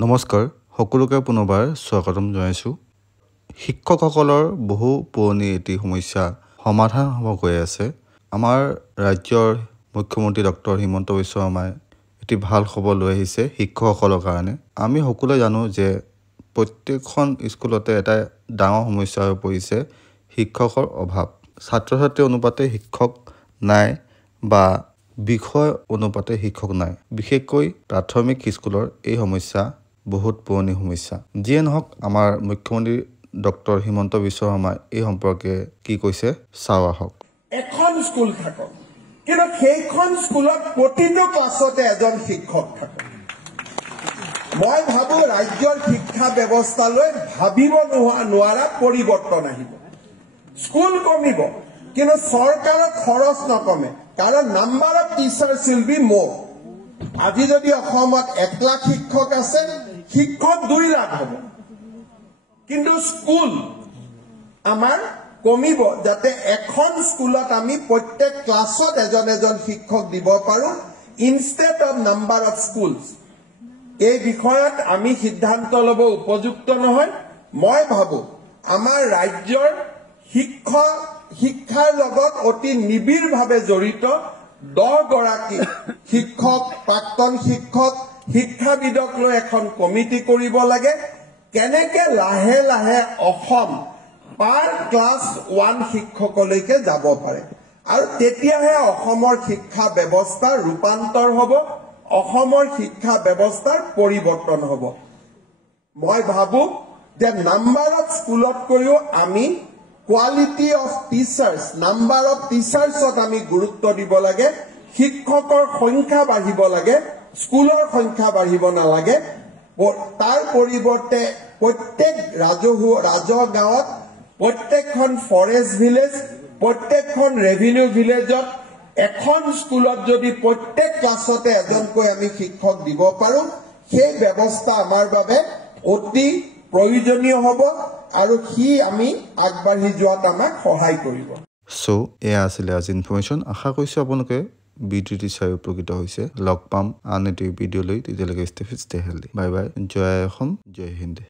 নমস্কাৰ সকলোকে পুনৰবাৰ স্বাগতম জনাইছো শিক্ষকসকলৰ বহু পুৰণি এটি সমস্যা সমাধান হ'ব গৈ আছে আমাৰ ৰাজ্যৰ মুখ্যমন্ত্ৰী ডক্টৰ হিমন্ত বিশ্ব শৰ্মাই এটি ভাল খবৰ লৈ আহিছে শিক্ষকসকলৰ কাৰণে আমি সকলোৱে জানো যে প্ৰত্যেকখন স্কুলতে এটা ডাঙৰ সমস্যা হৈ পৰিছে শিক্ষকৰ অভাৱ ছাত্ৰ-ছাত্ৰী অনুপাতে শিক্ষক নাই বা বিষয় অনুপাতে শিক্ষক নাই বিশেষকৈ প্ৰাথমিক স্কুলৰ এই সমস্যা বহুত পুৰণি সমস্যা যিয়ে নহওক আমাৰ মুখ্যমন্ত্ৰী ডক্টৰ হিমন্ত বিশ্ব শৰ্মা এই সম্পৰ্কে কি কৈছে চাও আহক এখন স্কুল থাকক কিন্তু সেইখন স্কুলত প্ৰতিটো ক্লাছতে এজন শিক্ষক থাকে মই ভাবো ৰাজ্যৰ শিক্ষা ব্যৱস্থালৈ ভাবিব নোৱাৰা পৰিৱৰ্তন আহিব স্কুল কমিব কিন্তু চৰকাৰৰ খৰচ নকমে কাৰণ number of teachers will be মোৰ আজি যদি অসমত 1 লাখ শিক্ষক আছে শিক্ষক 2 লাখ হ'ব কিন্তু স্কুল আমাৰ কমিব যাতে এখন স্কুলত আমি প্ৰত্যেক ক্লাছত এজন শিক্ষক দিব পাৰো instead of number of schools এই বিষয়ত আমি সিদ্ধান্ত ল'ব উপযুক্ত নহয় মই ভাবো আমাৰ ৰাজ্যৰ শিক্ষাৰ লগত অতি নিবিড়ভাৱে জড়িত 10 গৰাকী শিক্ষক প্ৰাক্তন শিক্ষক শিক্ষাবিদক লৈ এখন কমিটি কৰিব লাগে কেনেকে লাহে লাহে অসম পাৰ ক্লাছ 1 শিক্ষকলৈকে যাব পাৰে আৰু তেতিয়াহে অসমৰ শিক্ষা ব্যৱস্থা ৰূপান্তৰ হ'ব অসমৰ শিক্ষা ব্যৱস্থাৰ পৰিৱৰ্তন হ'ব মই ভাবো যে নাম্বাৰ অফ স্কুলত কৈও আমি quality of teachers number of টিচাৰ্সত আমি গুৰুত্ব দিব লাগে শিক্ষকৰ সংখ্যা বাঢ়িব লাগে স্কুলৰ সংখ্যা বাঢ়িব নালাগে তাৰ পৰিৱৰ্তে প্ৰত্যেক ৰাজহ গাঁৱত প্ৰত্যেকখন ফৰেষ্ট ভিলেজ প্ৰত্যেকখন ৰেভিনিউ ভিলেজত এখন স্কুলত যদি প্ৰত্যেক ক্লাছতে এজনকৈ আমি শিক্ষক দিব পাৰো সেই ব্যৱস্থা আমাৰ বাবে অতি প্ৰয়োজনীয় হ'ব আৰু কি আমি আগবাঢ়ি যোৱাত আমাক সহায় কৰিব সো এয়া আছিল আজি ইনফৰমেশ্যন আশা কৰিছো আপোনালোকে ভিডিঅ'টি চাই উপকৃত হৈছে লগ পাম আন এটি ভিডিঅ'লৈ তেতিয়ালৈকে ষ্টে হেল্ডি বাই বাই জয় অসম জয় হিন্দ